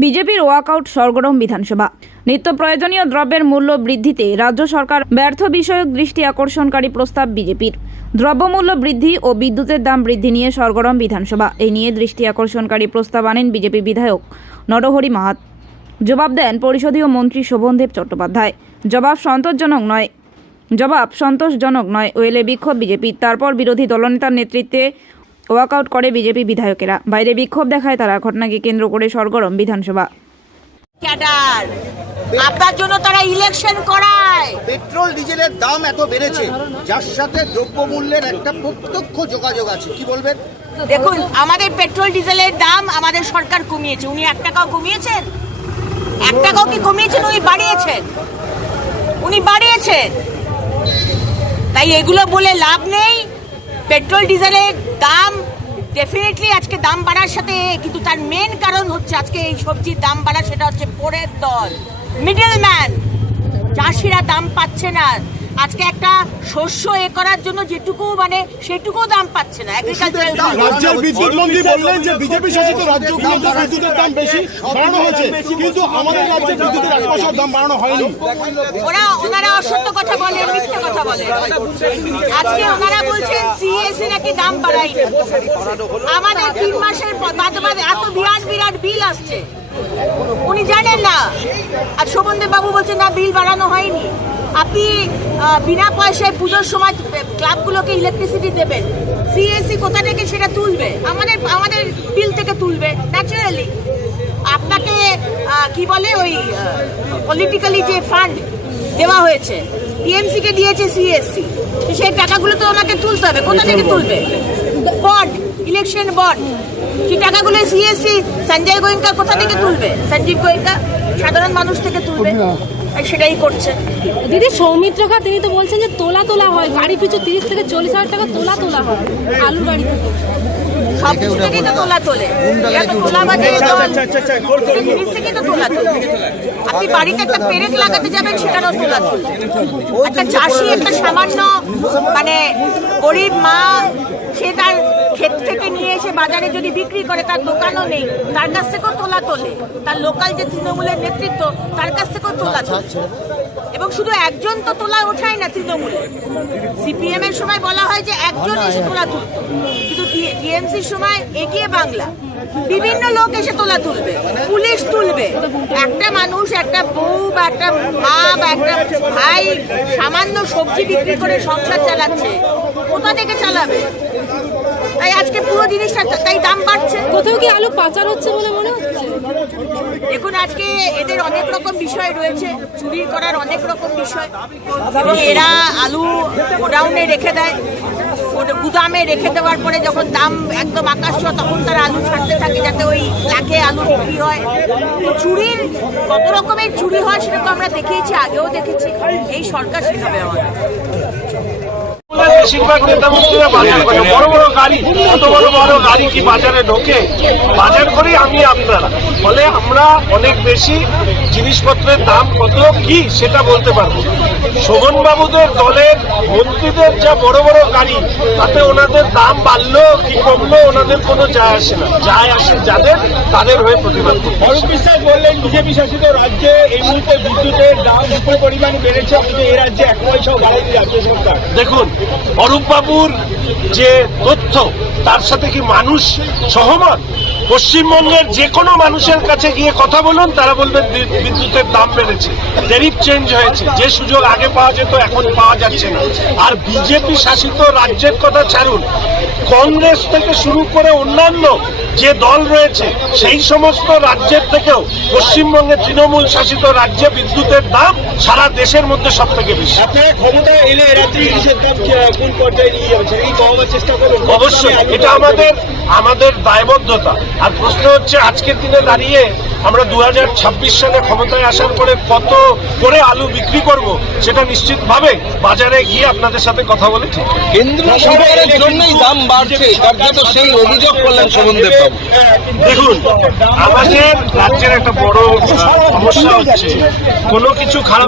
বিজেপির ওয়াকআউট সরগরম বিধানসভা। নিত্য প্রয়োজনীয় দ্রব্যের মূল্য বৃদ্ধিতে রাজ্য সরকার ব্যর্থ বিষয়ক দৃষ্টি আকর্ষণকারী প্রস্তাব বিজেপির। দ্রব্যমূল্য বৃদ্ধি ও বিদ্যুতের দাম বৃদ্ধি নিয়ে সরগরম বিধানসভা। এই নিয়ে দৃষ্টি আকর্ষণকারী প্রস্তাব আনেন বিজেপি বিধায়ক নরহরি মাহাত। জবাব দেন পরিষদীয় মন্ত্রী শোভনদেব চট্টোপাধ্যায়। জবাব সন্তোষজনক নয়। জবাব সন্তোষজনক নয় ওয়েলে বিক্ষোভ বিজেপির। তারপর বিরোধী দলনেতার নেতৃত্বে ওয়াকআউট করে বিজেপি বিধায়কেরা। বাইরে বিক্ষোভ দেখায় তারা ঘটনাকে কেন্দ্র করে সরগরম বিধানসভা। ক্যাডার আপনার জন্য তারা ইলেকশন করায়। পেট্রোল ডিজেলের দাম এত বেড়েছে যার সাথে দ্রব্যমূল্যের একটা প্রত্যক্ষ যোগাযোগ আছে কি বলবেন? দেখুন আমাদের পেট্রোল ডিজেলের দাম আমাদের সরকার কমিয়েছে। উনি এক টাকাও কমিয়েছেন? এক টাকাও কি কমিয়েছেন? উনি বাড়িয়েছেন। উনি বাড়িয়েছেন। তাই এগুলো বলে লাভ নেই। পেট্রোল ডিজেলের দাম ডেফিনেটলি আজকে দাম বাড়ার সাথে কিন্তু তার মেন কারণ হচ্ছে আজকে এই সবজির দাম বাড়া সেটা হচ্ছে পরের দল। মিডল ম্যান চাষিরা দাম পাচ্ছে না। আজকে একটা শস্য এ করার জন্য যেটুকু মানে সেটুকু দাম পাচ্ছে না। এগ্রিকালচারাল রাজ্যের বিদ্যুৎ মন্ত্রী বললেন যে বিজেপি শাসিত রাজ্যগুলোতে বিদ্যুতের দাম বেশি বাড়ানো হয়েছে। কিন্তু আমাদের রাজ্যে বিদ্যুতের এক পয়সার দাম বাড়ানো হয়নি। ওরা ওনারা অসত্য কথা বলেন। কথা বলেন আজকে ওনারা বলছেন সিএসসি নাকি দাম বাড়াই আমাদের তিন মাসের পর- বাদে বাদে এত বিরাট বিরাট বিল আসছে। উনি জানেন না। আর শোভনদেব বাবু বলছেন না বিল বাড়ানো হয়নি। আপনি বিনা পয়সায় পুজোর সময় ক্লাবগুলোকে ইলেকট্রিসিটি দেবেন। সিএসসি কোথা থেকে সেটা তুলবে? আমাদের আমাদের বিল থেকে তুলবে ন্যাচারালি আপনাকে কি বলে ওই পলিটিক্যালি যে ফান্ড দেওয়া হয়েছে। টিএমসি কে দিয়েছে সিএসসি সেই টাকাগুলো তো ওনাকে তুলতে হবে। কোথা থেকে তুলবে? বন্ড ইলেকশন বন্ড সেই টাকাগুলো সিএসসি সঞ্জয় গোয়েঙ্কা কোথা থেকে তুলবে? সঞ্জীব গোয়েঙ্কা সাধারণ মানুষ থেকে তুলবে। সেটাই করছে। দিদি সৌমিত্রকা তিনি তো বলছেন যে তোলা তোলা হয়। গাড়ি পিছু তিরিশ থেকে চল্লিশ হাজার টাকা তোলা তোলা হয়। আলুর গাড়ি থেকে। সব কিছু থেকেই তো তোলা তোলে। এটা তো তোলাবাজি জিনিস থেকে তো তোলা তোলে। আপনি বাড়িতে একটা পেরেক লাগাতে যাবেন সেটারও তোলা তোলে। একটা চাষি একটা সামান্য মানে গরিব মা সে তার ক্ষেত থেকে নিয়ে এসে বাজারে যদি বিক্রি করে তার দোকানও নেই। তার কাছ থেকেও তোলা তোলে। তার লোকাল যে তৃণমূলের নেতৃত্ব তার কাছ থেকেও তোলা তোলে। এবং শুধু একজন তো তোলা ওঠায় না তৃণমূলে। সিপিএম এর সময় বলা হয় যে একজন এসে তোলা তুলতো। কিন্তু টিএমসির সময় এগিয়ে বাংলা। বিভিন্ন লোক এসে তোলা তুলবে পুলিশ তুলবে। একটা মানুষ একটা বউ বা একটা মা বা একটা ভাই সামান্য সবজি বিক্রি করে সংসার চালাচ্ছে কোথা থেকে চালাবে? তাই আজকে পুরো জিনিসটা তাই দাম বাড়ছে। কোথাও কি আলু পাচার হচ্ছে বলে মনে হচ্ছে? দেখুন আজকে এদের অনেক রকম বিষয় রয়েছে চুরি করার অনেক রকম বিষয়। এবং এরা আলু গোডাউনে রেখে দেয় ওটা গুদামে রেখে দেওয়ার পরে যখন দাম একদম আকাশ তখন তারা আলু ছাড়তে থাকে যাতে ওই লাখে আলু বিক্রি হয়। তো চুরির কত রকমের চুরি হয় সেটা তো আমরা দেখিয়েছি আগেও দেখেছি। এই সরকার শেখাবে আমাদের বেশিরভাগ নেতা মন্ত্রীরা বাজার করে বড় বড় গাড়ি কত বড় বড় গাড়ি কি বাজারে ঢোকে বাজার করি আমি আপনারা ফলে আমরা অনেক বেশি জিনিসপত্রের দাম কত কি সেটা বলতে পারব শোভন বাবুদের দলের মন্ত্রীদের যা বড় বড় গাড়ি তাতে ওনাদের দাম বাড়লো কি কমলো ওনাদের কোনো যায় আসে না যায় আসে যাদের তাদের হয়ে প্রতিবাদ অরূপ বিশ্বাস বললেন বিজেপি শাসিত রাজ্যে এই মুহূর্তে বিদ্যুতের দাম পরিমাণ বেড়েছে কিন্তু এই রাজ্যে এক পয়সাও বাড়ায়নি রাজ্য সরকার দেখুন অরূপবাবুর যে তথ্য, তার সাথে কি মানুষ সহমত? পশ্চিমবঙ্গের যে কোনো মানুষের কাছে গিয়ে কথা বলুন, তারা বলবেন বিদ্যুতের দাম বেড়েছে ট্যারিফ চেঞ্জ হয়েছে, যে সুযোগ আগে পাওয়া যেত, এখন পাওয়া যাচ্ছে না। আর বিজেপি শাসিত রাজ্যের কথা ছাড়ুন কংগ্রেস থেকে শুরু করে অন্যান্য যে দল রয়েছে সেই সমস্ত রাজ্যের থেকেও পশ্চিমবঙ্গের তৃণমূল শাসিত রাজ্যে বিদ্যুতের দাম সারা দেশের মধ্যে সব থেকে বেশি এলে কোন পর্যায়ে নিয়ে কি চেষ্টা অবশ্যই এটা আমাদের আমাদের দায়বদ্ধতা। আর প্রশ্ন হচ্ছে আজকের দিনে দাঁড়িয়ে আমরা দু হাজার ছাব্বিশ সালে ক্ষমতায় আসার পরে কত করে আলু বিক্রি করব সেটা নিশ্চিতভাবে বাজারে গিয়ে আপনাদের সাথে কথা বলে কেন্দ্র সরকারের জন্যই দাম বাড়ছে কার্যত সেই অভিযোগ করলেন শোভনদেব বাবু দেখুন, আমাদের রাজ্যের একটা বড় সমস্যা হচ্ছে, কোনো কিছু খারাপ